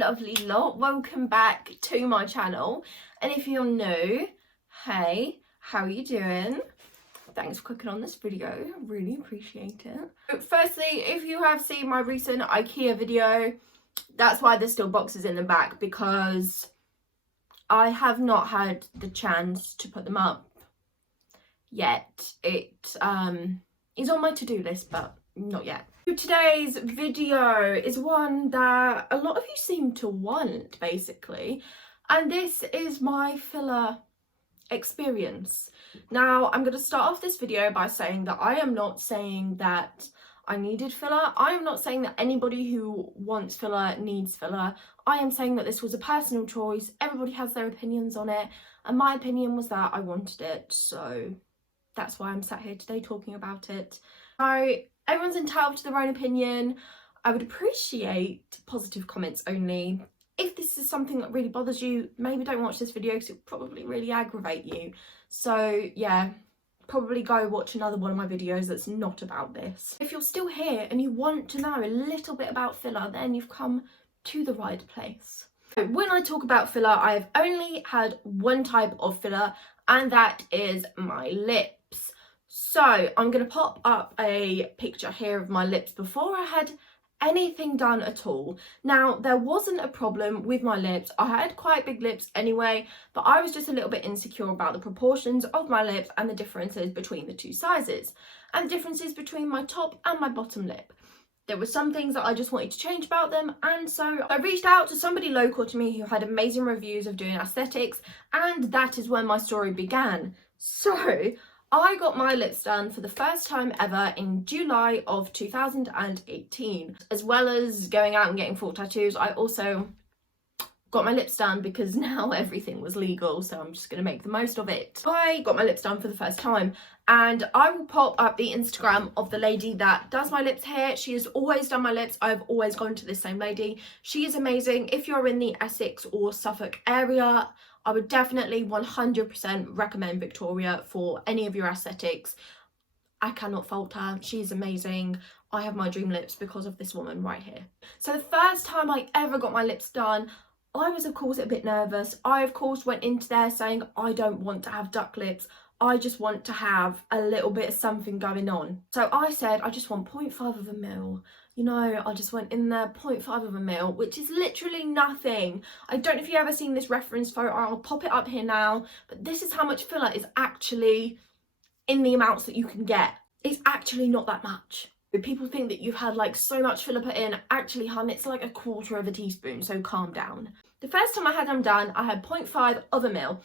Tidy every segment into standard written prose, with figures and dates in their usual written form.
lovely lot, welcome back to my channel. And if you're new, hey, how are you doing? Thanks for clicking on this video, I really appreciate it. But firstly, if you have seen my recent IKEA video, that's why there's still boxes in the back, because I have not had the chance to put them up yet. It is on my to-do list, but not yet. Today's video is one that a lot of you seem to want, basically, and this is my filler experience. Now, I'm going to start off this video by saying that I am not saying that I needed filler. I am not saying that anybody who wants filler needs filler. I am saying that this was a personal choice. Everybody has their opinions on it, and my opinion was that I wanted it, so that's why I'm sat here today talking about it. So everyone's entitled to their own opinion. I would appreciate positive comments only. If this is something that really bothers you, maybe don't watch this video because it'll probably really aggravate you. So yeah, probably go watch another one of my videos that's not about this. If you're still here and you want to know a little bit about filler, then you've come to the right place. When I talk about filler, I have only had one type of filler, and that is my lips. So I'm going to pop up a picture here of my lips before I had anything done at all. Now, there wasn't a problem with my lips. I had quite big lips anyway, but I was just a little bit insecure about the proportions of my lips and the differences between the two sizes and the differences between my top and my bottom lip. There were some things that I just wanted to change about them, and so I reached out to somebody local to me who had amazing reviews of doing aesthetics, and that is when my story began. So I got my lips done for the first time ever in July of 2018. As well as going out and getting full tattoos, I also got my lips done because now everything was legal, so I'm just going to make the most of it. I got my lips done for the first time, and I will pop up the Instagram of the lady that does my lips here. She has always done my lips. I've always gone to this same lady. She is amazing. If you're in the Essex or Suffolk area, I would definitely 100% recommend Victoria for any of your aesthetics. I cannot fault her. She's amazing. I have my dream lips because of this woman right here. So the first time I ever got my lips done, I was of course a bit nervous. I of course went into there saying I don't want to have duck lips. I just want to have a little bit of something going on. So I said I just want 0.5 of a mil. You know, I just went in there, 0.5 of a mil, which is literally nothing. I don't know if you've ever seen this reference photo. I'll pop it up here now. But this is how much filler is actually in the amounts that you can get. It's actually not that much. People think that you've had like so much filler put in. Actually, hun, it's like 1/4 of a teaspoon, so calm down. The first time I had them done, I had 0.5 of a mil.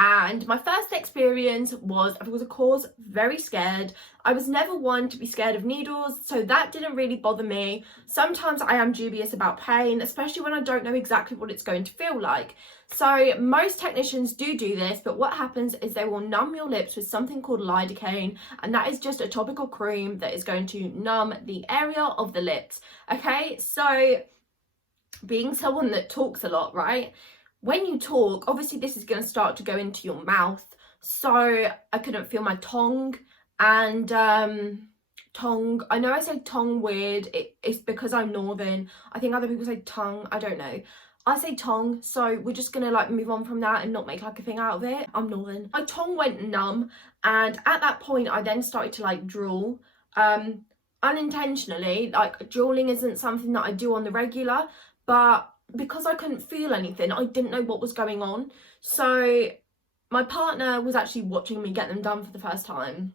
And my first experience was, of course, very scared. I was never one to be scared of needles, so that didn't really bother me. Sometimes I am dubious about pain, especially when I don't know exactly what it's going to feel like. So most technicians do this, but what happens is they will numb your lips with something called lidocaine, and that is just a topical cream that is going to numb the area of the lips. Okay, so being someone that talks a lot, right? When you talk, obviously this is going to start to go into your mouth, so I couldn't feel my tongue. And tongue, I know I say tongue weird, it's because I'm northern. I think other people say tongue, I don't know. I say tongue, so we're just gonna like move on from that and not make like a thing out of it. I'm northern. My tongue went numb, and at that point I then started to like drool, unintentionally. Like, drooling isn't something that I do on the regular, but because I couldn't feel anything, I didn't know what was going on. So my partner was actually watching me get them done for the first time.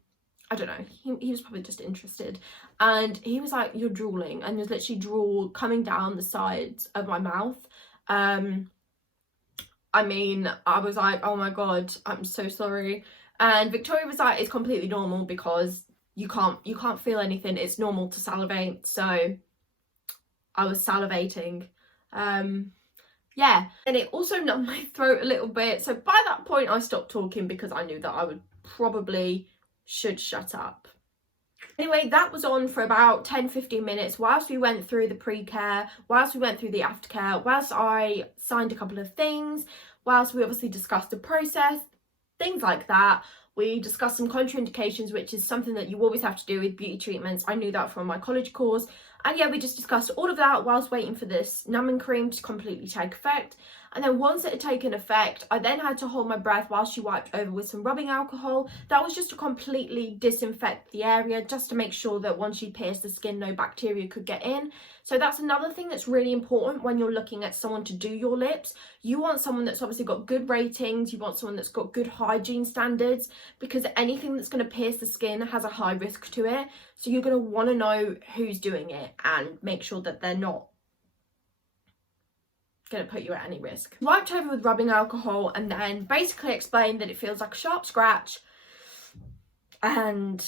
I don't know, he was probably just interested, and he was like, you're drooling, and there's literally drool coming down the sides of my mouth. I mean, I was like, oh my god, I'm so sorry. And Victoria was like, it's completely normal because you can't feel anything, it's normal to salivate. So I was salivating. Yeah, and it also numbed my throat a little bit, so by that point I stopped talking because I knew that I would probably should shut up. Anyway, that was on for about 10-15 minutes whilst we went through the pre-care, whilst we went through the aftercare, whilst I signed a couple of things, whilst we obviously discussed the process, things like that. We discussed some contraindications, which is something that you always have to do with beauty treatments. I knew that from my college course. And yeah, we just discussed all of that whilst waiting for this numbing cream to completely take effect. And then once it had taken effect, I then had to hold my breath while she wiped over with some rubbing alcohol. That was just to completely disinfect the area, just to make sure that once she pierced the skin, no bacteria could get in. So that's another thing that's really important when you're looking at someone to do your lips. You want someone that's obviously got good ratings, you want someone that's got good hygiene standards, because anything that's going to pierce the skin has a high risk to it. So you're going to want to know who's doing it and make sure that they're not going to put you at any risk. Wiped over with rubbing alcohol and then basically explained that it feels like a sharp scratch and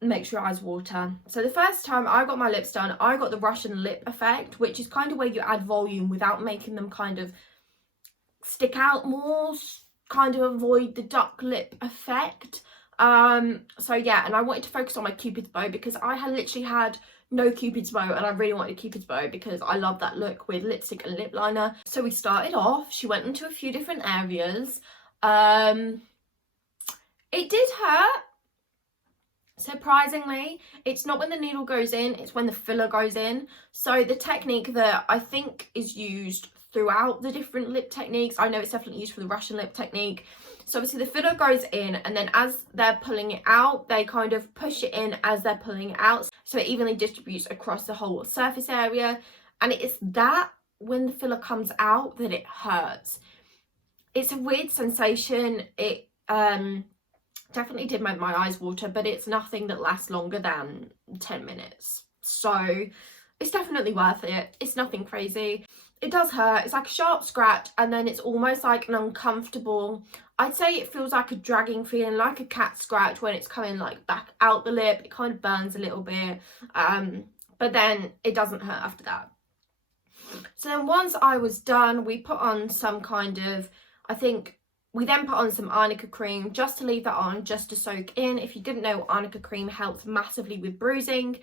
makes your eyes water. So the first time I got my lips done, I got the Russian lip effect, which is kind of where you add volume without making them kind of stick out more, kind of avoid the duck lip effect. So yeah, and I wanted to focus on my Cupid's bow because I had literally had no Cupid's bow, and I really wanted Cupid's bow because I love that look with lipstick and lip liner. So we started off, she went into a few different areas. It did hurt. Surprisingly, it's not when the needle goes in, it's when the filler goes in. So the technique that I think is used throughout the different lip techniques, I know it's definitely used for the Russian lip technique. So obviously the filler goes in, and then as they're pulling it out, they kind of push it in as they're pulling it out, so it evenly distributes across the whole surface area. And it's that when the filler comes out that it hurts. It's a weird sensation. It definitely did make my eyes water, but it's nothing that lasts longer than 10 minutes. So it's definitely worth it. It's nothing crazy. It does hurt. It's like a sharp scratch, and then it's almost like an uncomfortable, I'd say it feels like a dragging feeling, like a cat scratch when it's coming like back out the lip. It kind of burns a little bit, but then it doesn't hurt after that. So then once I was done, we put on some kind of, I think we then put on some arnica cream just to leave that on, just to soak in. If you didn't know, arnica cream helps massively with bruising.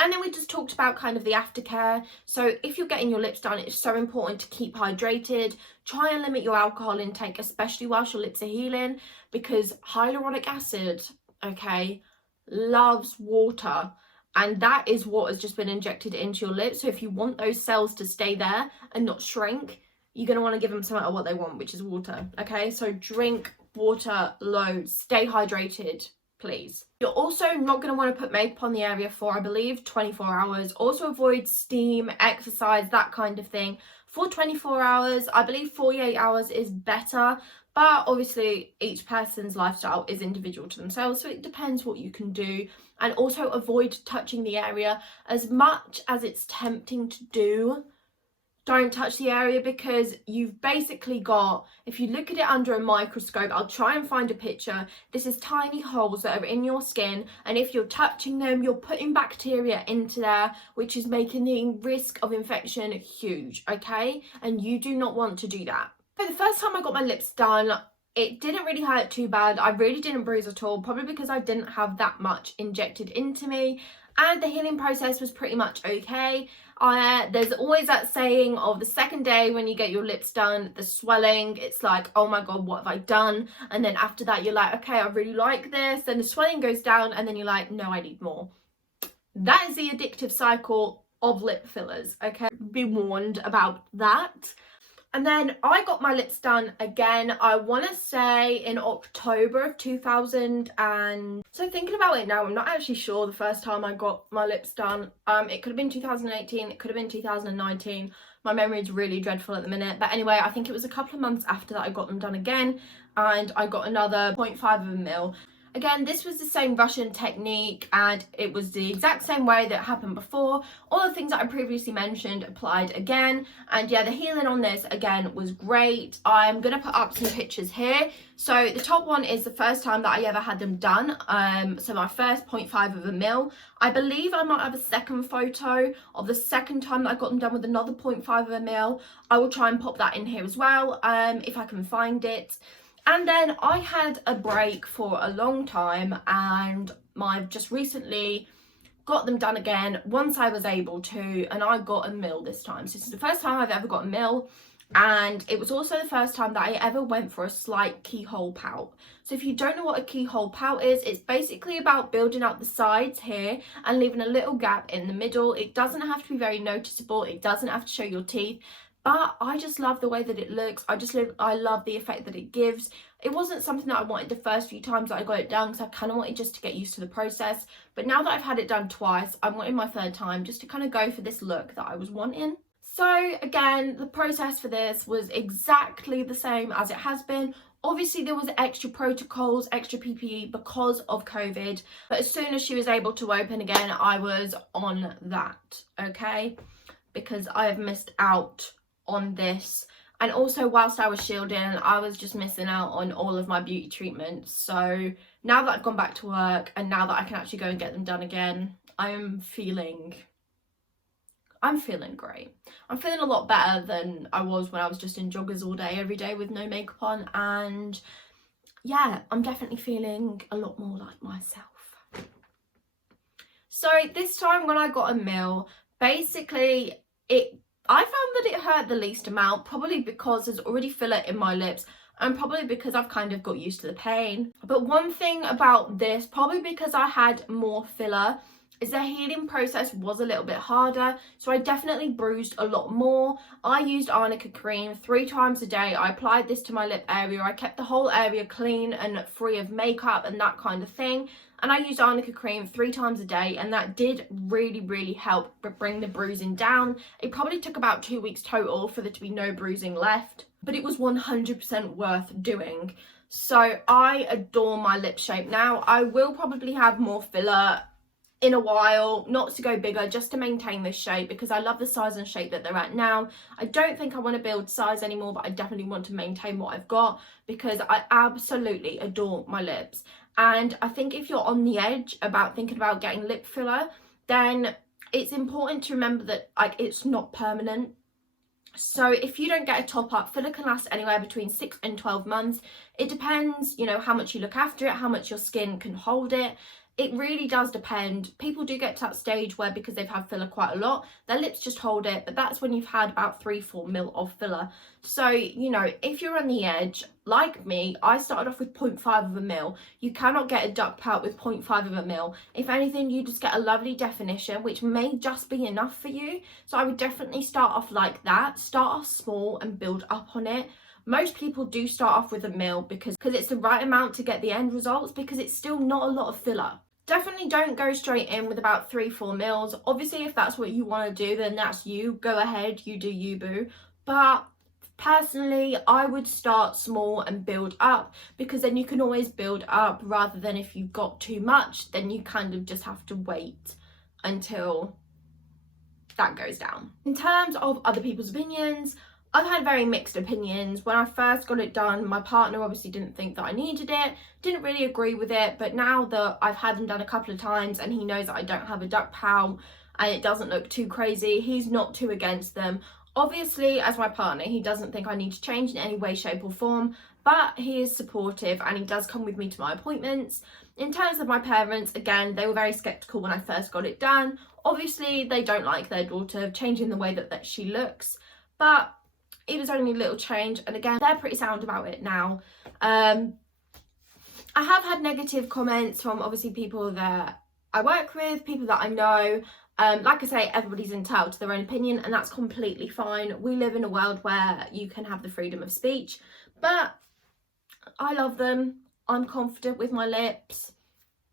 And then we just talked about kind of the aftercare. So if you're getting your lips done, it's so important to keep hydrated. Try and limit your alcohol intake, especially whilst your lips are healing, because hyaluronic acid, okay, loves water. And that is what has just been injected into your lips. So if you want those cells to stay there and not shrink, you're going to want to give them some of what they want, which is water, okay? So drink water loads, stay hydrated, please. You're also not going to want to put makeup on the area for, I believe, 24 hours. Also avoid steam, exercise, that kind of thing for 24 hours. I believe 48 hours is better, but obviously each person's lifestyle is individual to themselves, so it depends what you can do. And also avoid touching the area. As much as it's tempting to do, don't touch the area, because you've basically got, if you look at it under a microscope, I'll try and find a picture, this is tiny holes that are in your skin, and if you're touching them, you're putting bacteria into there, which is making the risk of infection huge, okay? And you do not want to do that. So the first time I got my lips done, it didn't really hurt too bad. I really didn't bruise at all, probably because I didn't have that much injected into me, and the healing process was pretty much okay. There's always that saying of the second day when you get your lips done, the swelling, it's like, oh my god, what have I done? And then after that you're like, okay, I really like this, then the swelling goes down, and then you're like, no, I need more. That is the addictive cycle of lip fillers, okay? Be warned about that. And then I got my lips done again, I want to say in October of 2000, and so thinking about it now, I'm not actually sure the first time I got my lips done. It could have been 2018, it could have been 2019. My memory is really dreadful at the minute, but anyway, I think it was a couple of months after that I got them done again, and I got another 0.5 of a mil. Again, this was the same Russian technique, and it was the exact same way that happened before. All the things that I previously mentioned applied again, and yeah, the healing on this again was great. I'm gonna put up some pictures here. So the top one is the first time that I ever had them done, so my first 0.5 of a mil. I believe I might have a second photo of the second time that I got them done with another 0.5 of a mil. I will try and pop that in here as well, if I can find it. And then I had a break for a long time, and I've just recently got them done again once I was able to, and I got a mil this time. So this is the first time I've ever got a mil. And it was also the first time that I ever went for a slight keyhole pout. So if you don't know what a keyhole pout is, it's basically about building up the sides here and leaving a little gap in the middle. It doesn't have to be very noticeable. It doesn't have to show your teeth. But I just love the way that it looks. I love the effect that it gives. It wasn't something that I wanted the first few times that I got it done, because I kind of wanted just to get used to the process. But now that I've had it done twice, I'm wanting my third time just to kind of go for this look that I was wanting. So again, the process for this was exactly the same as it has been. Obviously there was extra protocols, extra PPE because of COVID, but as soon as she was able to open again, I was on that, okay? Because I have missed out on this. And also whilst I was shielding, I was just missing out on all of my beauty treatments. So now that I've gone back to work and now that I can actually go and get them done again, I'm feeling great. I'm feeling a lot better than I was when I was just in joggers all day, every day with no makeup on. And yeah, I'm definitely feeling a lot more like myself. So this time when I got a meal, basically I found that it hurt the least amount, probably because there's already filler in my lips and probably because I've kind of got used to the pain. But one thing about this, probably because I had more filler, is the healing process was a little bit harder, so I definitely bruised a lot more. I used arnica cream 3 times a day. I applied this to my lip area. I kept the whole area clean and free of makeup and that kind of thing. And I used arnica cream 3 times a day, and that did really help bring the bruising down. It probably took about 2 weeks total for there to be no bruising left, but it was 100% worth doing. So I adore my lip shape now. I will probably have more filler in a while, not to go bigger, just to maintain this shape, because I love the size and shape that they're at now. I don't think I want to build size anymore, but I definitely want to maintain what I've got because I absolutely adore my lips. And I think if you're on the edge about thinking about getting lip filler, then it's important to remember that like it's not permanent. So if you don't get a top up, filler can last anywhere between 6 and 12 months. It depends, you know, how much you look after it, how much your skin can hold it. It really does depend. People do get to that stage where, because they've had filler quite a lot, their lips just hold it, but that's when you've had about 3-4 mil of filler. So, you know, if you're on the edge, like me, I started off with 0.5 of a mil. You cannot get a duck pout with 0.5 of a mil. If anything, you just get a lovely definition, which may just be enough for you. So I would definitely start off like that. Start off small and build up on it. Most people do start off with a mil because it's the right amount to get the end results, because it's still not a lot of filler. Definitely don't go straight in with about 3-4 mils. Obviously, if that's what you want to do, then that's you. Go ahead, you do you, boo. But personally, I would start small and build up, because then you can always build up, rather than if you've got too much, then you kind of just have to wait until that goes down. In terms of other people's opinions, I've had very mixed opinions. When I first got it done, my partner obviously didn't think that I needed it, didn't really agree with it, but now that I've had them done a couple of times and he knows that I don't have a duck pout and it doesn't look too crazy, he's not too against them. Obviously, as my partner, he doesn't think I need to change in any way, shape or form, but he is supportive and he does come with me to my appointments. In terms of my parents, again, they were very sceptical when I first got it done. Obviously, they don't like their daughter changing the way that she looks, but it was only a little change, and again, they're pretty sound about it now. I have had negative comments from obviously people that I work with, people that I know. Like I say, everybody's entitled to their own opinion, and that's completely fine. We live in a world where you can have the freedom of speech, but I love them. I'm confident with my lips,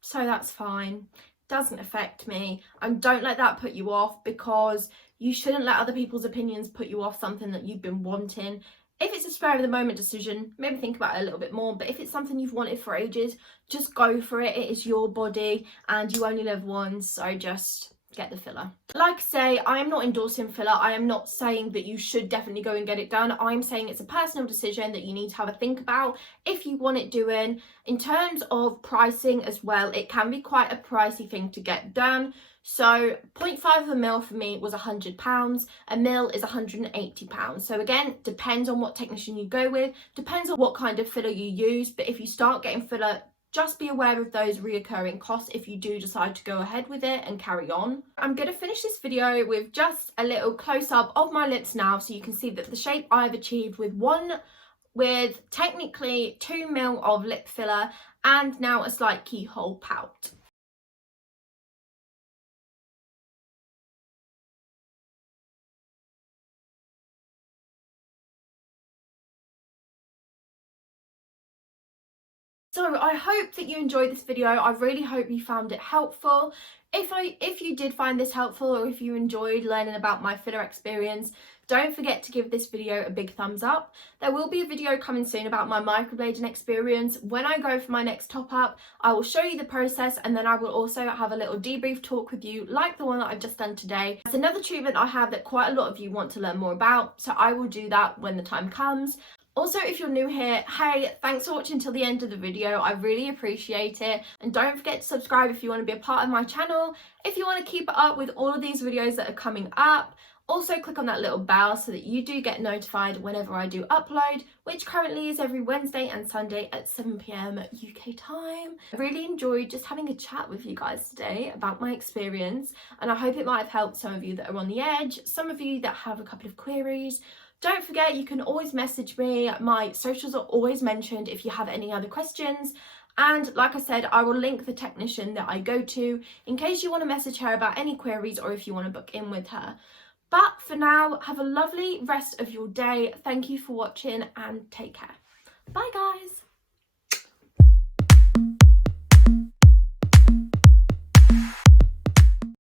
so that's fine. Doesn't affect me, and don't let that put you off, because you shouldn't let other people's opinions put you off something that you've been wanting. If it's a spur of the moment decision, maybe think about it a little bit more, but if it's something you've wanted for ages, just go for it. It is your body and you only live once, so just get the filler. Like I say, I am not endorsing filler. I am not saying that you should definitely go and get it done. I'm saying it's a personal decision that you need to have a think about if you want it doing. In terms of pricing as well, it can be quite a pricey thing to get done. So 0.5 of a mil for me was £100. A mil is £180. So again, depends on what technician you go with, depends on what kind of filler you use. But if you start getting filler just be aware of those reoccurring costs if you do decide to go ahead with it and carry on. I'm going to finish this video with just a little close-up of my lips now, so you can see that the shape I've achieved with technically 2 ml of lip filler and now a slight keyhole pout. So I hope that you enjoyed this video. I really hope you found it helpful. If you did find this helpful, or if you enjoyed learning about my filler experience, don't forget to give this video a big thumbs up. There will be a video coming soon about my microblading experience. When I go for my next top up, I will show you the process, and then I will also have a little debrief talk with you like the one that I've just done today. It's another treatment I have that quite a lot of you want to learn more about, so I will do that when the time comes. Also, if you're new here, hey, thanks for watching till the end of the video. I really appreciate it. And don't forget to subscribe if you want to be a part of my channel. If you want to keep up with all of these videos that are coming up, also click on that little bell so that you do get notified whenever I do upload, which currently is every Wednesday and Sunday at 7 PM UK time. I really enjoyed just having a chat with you guys today about my experience, and I hope it might have helped some of you that are on the edge, some of you that have a couple of queries. Don't forget, you can always message me. My socials are always mentioned if you have any other questions. And like I said, I will link the technician that I go to in case you want to message her about any queries or if you want to book in with her. But for now, have a lovely rest of your day. Thank you for watching and take care. Bye guys.